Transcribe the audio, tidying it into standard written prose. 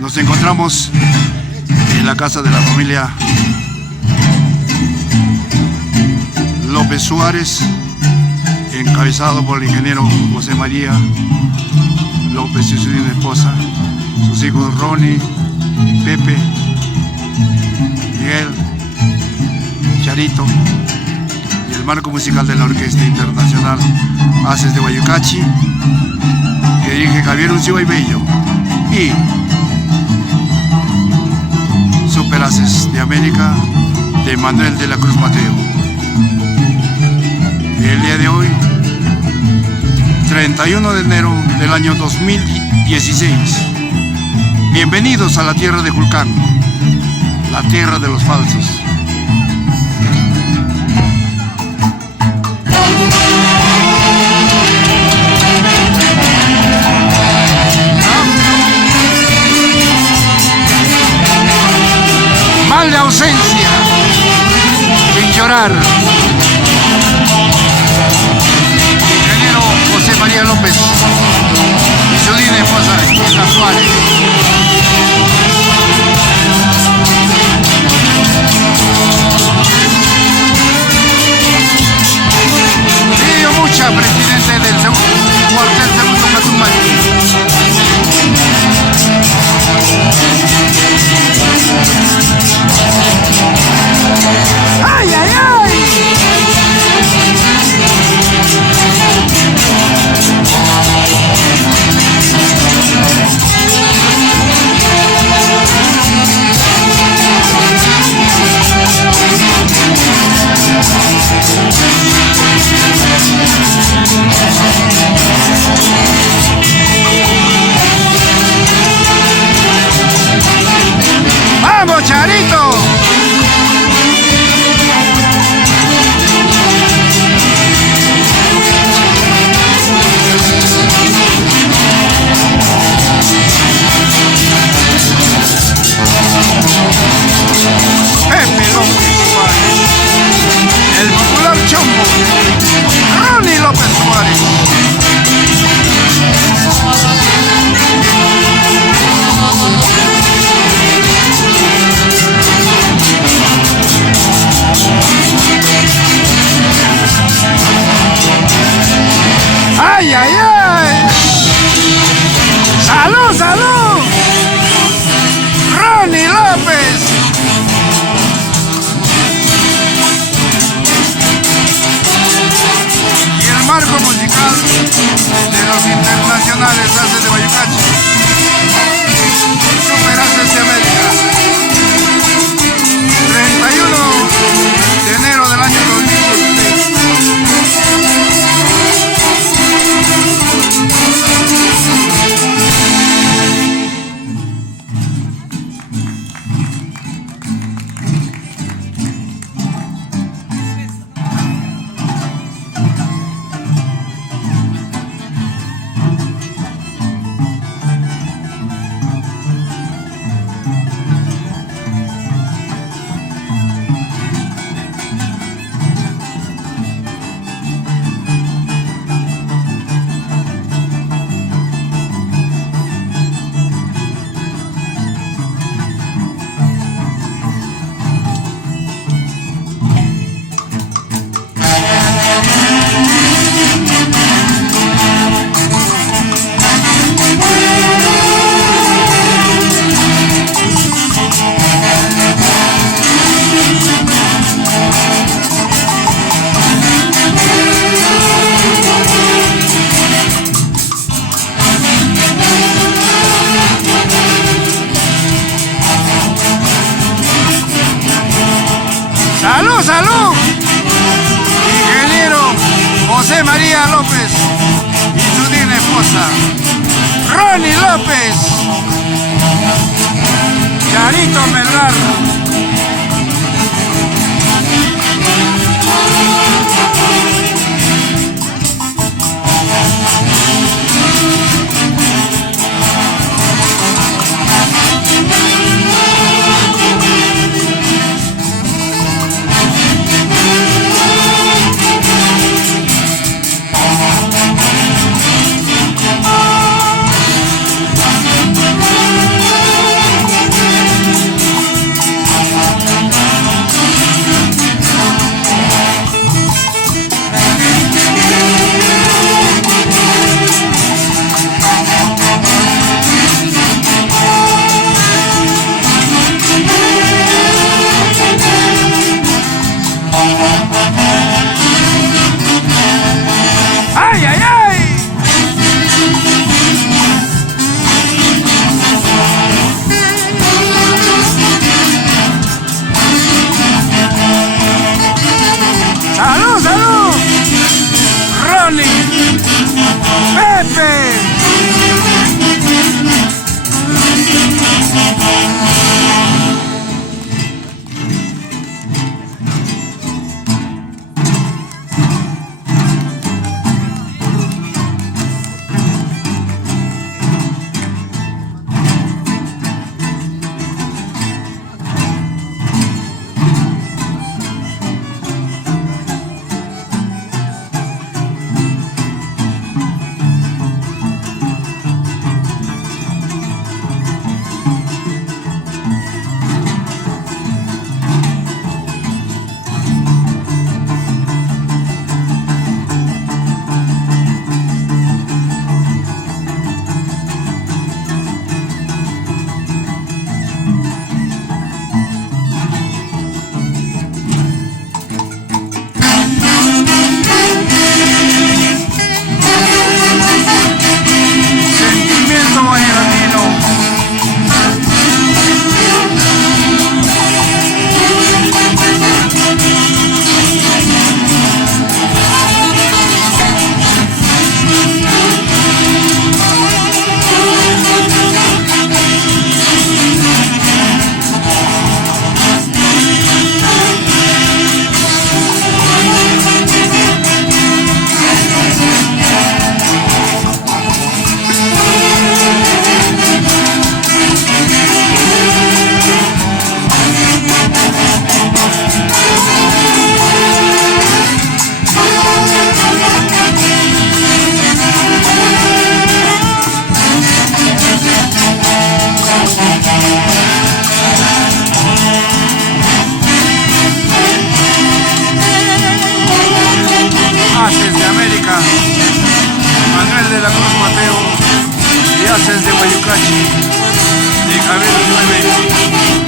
Nos encontramos en la casa de la familia López Suárez, encabezado por el ingeniero José María López y su esposa, sus hijos Ronnie, Pepe, Miguel, Charito, y el marco musical de la Orquesta Internacional Haces de Guayucachi, que dirige Javier Uncío y Bello, y Super Haces de América de Manuel de la Cruz Mateo. El día de hoy, 31 de enero del año 2016. Bienvenidos a la tierra de Julcán, la tierra de los falsos. Mal de ausencia, sin llorar. Ingeniero José María López y su linda esposa Isla Suárez. Lidio Mucha, presidente del cuartel segundo Catumachi. ¡Ay, ay, ay! ¡Vamos, Charito! Pepe López Suárez, el popular chombo, Ronnie López Suárez. ¡Ay, ay, ay! ¡Salud, salud! ¡Ronnie López! Y el marco musical de los internacionales Haces de Guayucachi, Super Haces de América, 31 de enero del año 2016. ¡Salud, salud! Ingeniero José María López y su digna esposa Ronnie López, Charito Melgar. ¡Ay, ay, ay! ¡Salud, salud! ¡Ronnie! ¡Pepe! Desde América, Manuel de la Cruz Mateo, y Haces de Guayucachi, de Javier 9.